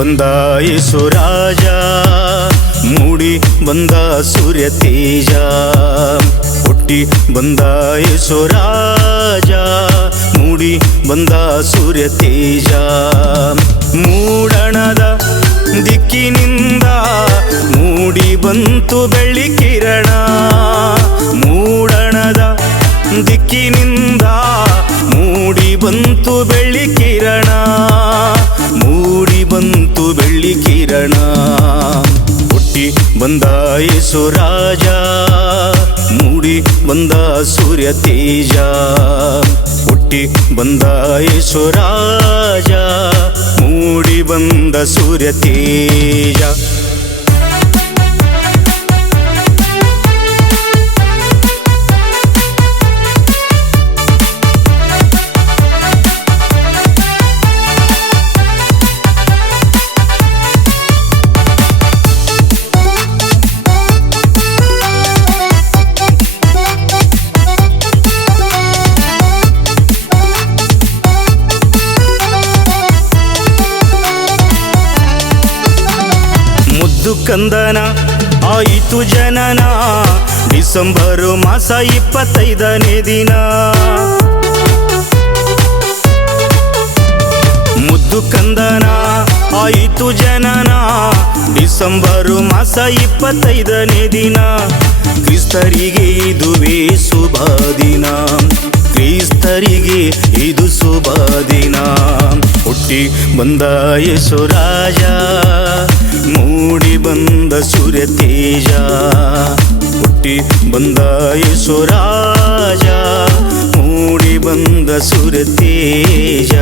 ಬಂದ ಯೇಸು ರಾಜ, ಮೂಡಿ ಬಂದ ಸೂರ್ಯ ತೇಜ. ಹುಟ್ಟಿ ಬಂದ ಯೇಸು ರಾಜ, ಮೂಡಿ ಬಂದ ಸೂರ್ಯ ತೇಜ. ಮೂಡಣದ ದಿಕ್ಕಿನಿಂದ ಮೂಡಿ ಬಂತು ಬೆಳ್ಳಿ ಕಿರಣ. ಮೂಡಣದ ದಿಕ್ಕಿನಿಂದ ಮೂಡಿ ಬಂತು ಬೆಳ್ಳಿ ಕಿರಣ. ಮೂಡಿ ಬಂತು ಬೆಳ್ಳಿ ಕಿರಣ. ಹುಟ್ಟಿ ಬಂದ ಯೇಸು ರಾಜ, ಮೂಡಿ ಬಂದ ಸೂರ್ಯ ತೇಜ. ಹುಟ್ಟಿ ಬಂದ ಯೇಸು ರಾಜ, ಮೂಡಿ ಬಂದ ಸೂರ್ಯ ತೇಜ. ಕಂದನ ಆಯಿತು ಜನನ, ಡಿಸೆಂಬರ್ ಮಾಸ 25ನೇ ದಿನ. ಮುದ್ದು ಕಂದನ ಆಯಿತು ಜನನ, ಡಿಸೆಂಬರ್ ಮಾಸ 25ನೇ ದಿನ. ಕ್ರಿಸ್ತರಿಗೆ ಇದುವೇ ಶುಭ ದಿನ, ಕ್ರಿಸ್ತರಿಗೆ ಇದು ಶುಭ ದಿನ. ಹುಟ್ಟಿ ಬಂದ ಯೇಸು ರಾಜ, ಮೂಡಿ ಬಂದ ಸೂರ್ಯ ತೇಜ. ಹುಟ್ಟಿ ಬಂದ ಯೇಸು ರಾಜ, ಮೂಡಿ ಬಂದ ಸೂರ್ಯ ತೇಜ.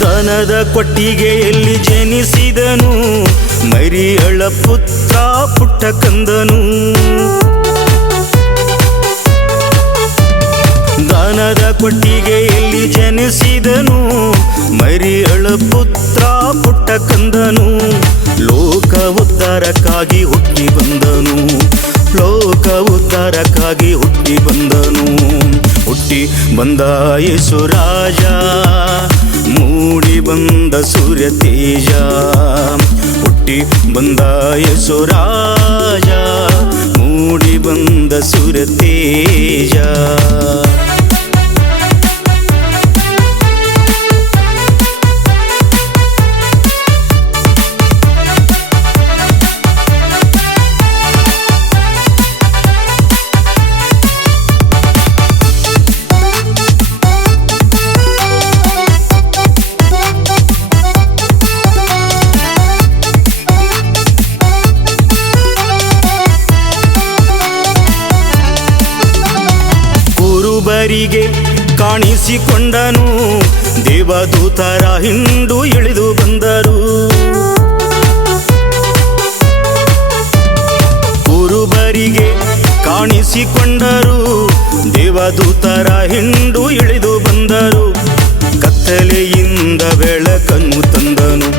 ದನದ ಕೊಟ್ಟಿಗೆಯಲ್ಲಿ ಜನಿಸಿದನು, ಮರಿಯಳ ಪುತ್ರ ಪುಟ್ಟ ಕಂದನು. ದನದ ಕೊಟ್ಟಿಗೆಯಲ್ಲಿ ಜನಿಸಿದನು, ಮರಿಯಳ ಪುತ್ರ ಪುಟ್ಟ ಕಂದನು. ಲೋಕ ಉದ್ಧಾರಕ್ಕಾಗಿ ಹುಟ್ಟಿ ಬಂದನು, ಲೋಕ ಉದ್ಧಾರಕ್ಕಾಗಿ ಹುಟ್ಟಿ ಬಂದನು. ಹುಟ್ಟಿ ಬಂದ ಯೇಸು ರಾಜ, ಮೂಡಿ ಬಂದ ಸೂರ್ಯ ತೇಜ. ಹುಟ್ಟಿ ಬಂದ ಯೇಸು ರಾಜ, ಮೂಡಿ ಬಂದ ಸೂರ್ಯ ತೇಜ. ಕುರುಬರಿಗೆ ಕಾಣಿಸಿಕೊಂಡನು, ದೇವದೂತರ ಹಿಂಡು ಇಳಿದು ಬಂದರು. ಕುರುಬರಿಗೆ ಕಾಣಿಸಿಕೊಂಡರು, ದೇವದೂತರ ಹಿಂಡು ಇಳಿದು ಬಂದರು. ಕತ್ತಲೆಯಿಂದ ಬೆಳಕನ್ನು ತಂದನು,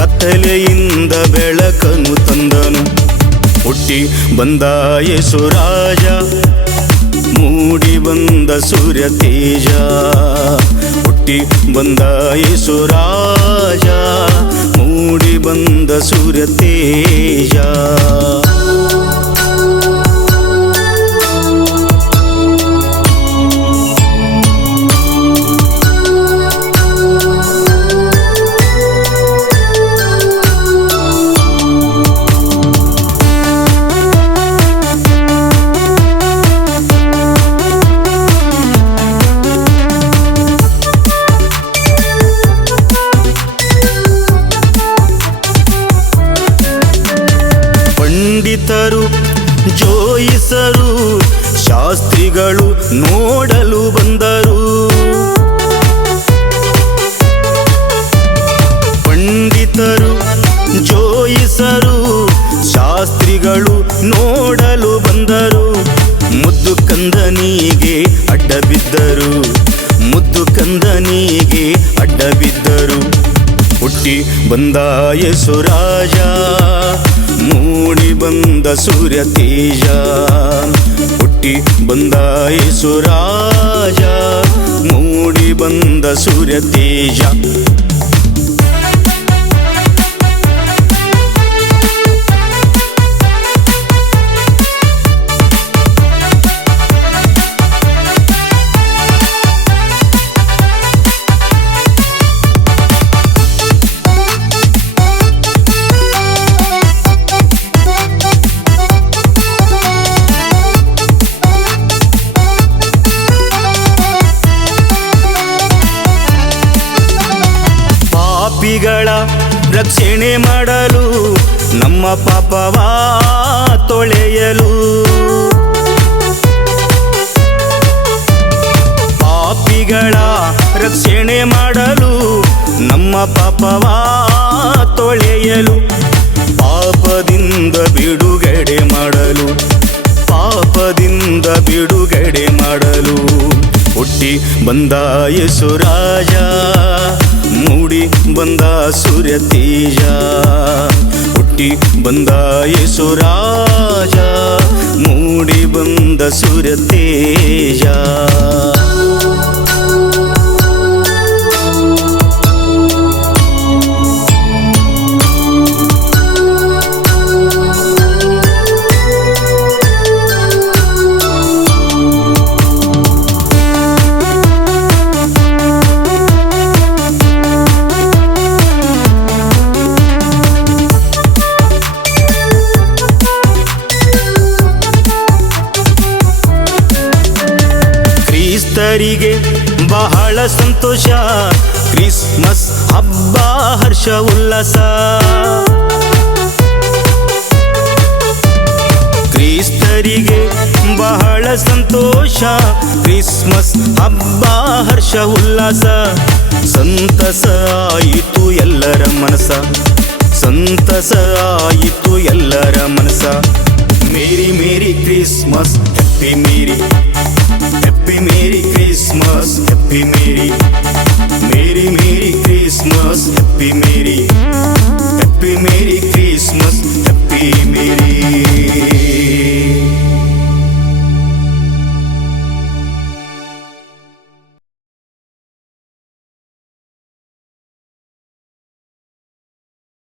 ಕತ್ತಲೆಯಿಂದ ಬೆಳಕನ್ನು ತಂದನು. ಹುಟ್ಟಿ ಬಂದ ಯೇಸು ರಾಜ, ಮೂಡಿ ಬಂದ ಸೂರ್ಯ ತೇಜ. ಹುಟ್ಟಿ ಬಂದ ಯೇಸು ರಾಜ, ಮೂಡಿ ಬಂದ ಸೂರ್ಯ ತೇಜ. ಪಂಡಿತರು ಜೋಯಿಸರು ಶಾಸ್ತ್ರಿಗಳು ನೋಡಲು ಬಂದರು. ಪಂಡಿತರು ಜೋಯಿಸರು ಶಾಸ್ತ್ರಿಗಳು ನೋಡಲು ಬಂದರು. ಮುದ್ದು ಕಂದನಿಗೆ ಅಡ್ಡ ಬಿದ್ದರು, ಮುದ್ದು ಕಂದನಿಗೆ ಅಡ್ಡ ಬಿದ್ದರು. ಹುಟ್ಟಿ ಬಂದ ಯೇಸುರಾಜ, ಮೂಡಿ ಬಂದ ಸೂರ್ಯ ತೇಜ. ಹುಟ್ಟಿ ಬಂದ ಯೇಸುರಾಜ, ಮೂಡಿ ಬಂದ ಸೂರ್ಯ ತೇಜ. ಪಾಪಿಗಳ ರಕ್ಷಣೆ ಮಾಡಲು, ನಮ್ಮ ಪಾಪವ ತೊಳೆಯಲು. ಪಾಪಿಗಳ ರಕ್ಷಣೆ ಮಾಡಲು, ನಮ್ಮ ಪಾಪವ ತೊಳೆಯಲು. ಪಾಪದಿಂದ ಬಿಡುಗಡೆ ಮಾಡಲು, ಪಾಪದಿಂದ ಬಿಡುಗಡೆ ಮಾಡಲು. ಹುಟ್ಟಿ ಬಂದ ಯೇಸುರಾಜ, ಮೂಡಿ ಬಂದ ಸೂರ್ಯ ತೇಜ. ಹುಟ್ಟಿ ಬಂದ ಯೇಸುರಾಜ, ಮೂಡಿ ಬಂದ ಸೂರ್ಯ ತೇಜ. ಕ್ರಿಸ್ತರಿಗೆ ಬಹಳ ಸಂತೋಷ, ಕ್ರಿಸ್ಮಸ್ ಹಬ್ಬ ಹರ್ಷ ಉಲ್ಲಾಸ. ಕ್ರಿಸ್ತರಿಗೆ ಬಹಳ ಸಂತೋಷ, ಕ್ರಿಸ್ಮಸ್ ಹಬ್ಬ ಹರ್ಷ ಉಲ್ಲಾಸ. ಸಂತಸ ಆಯಿತು ಎಲ್ಲರ ಮನಸ, ಸಂತಸ ಆಯಿತು ಎಲ್ಲರ ಮನಸ. ಮೇರಿ ಮೇರಿ ಕ್ರಿಸ್ಮಸ್ ಹ್ಯಾಪಿ ಮೇರಿ, ಹ್ಯಾಪಿ ಮೇರಿ ಕ್ರಿಸ್ಮಸ್ ಹ್ಯಾಪಿ ಮೇರಿ. ಮೇರಿ ಮೇರಿ ಕ್ರಿಸ್ಮಸ್ ಹ್ಯಾಪಿ ಮೇರಿ.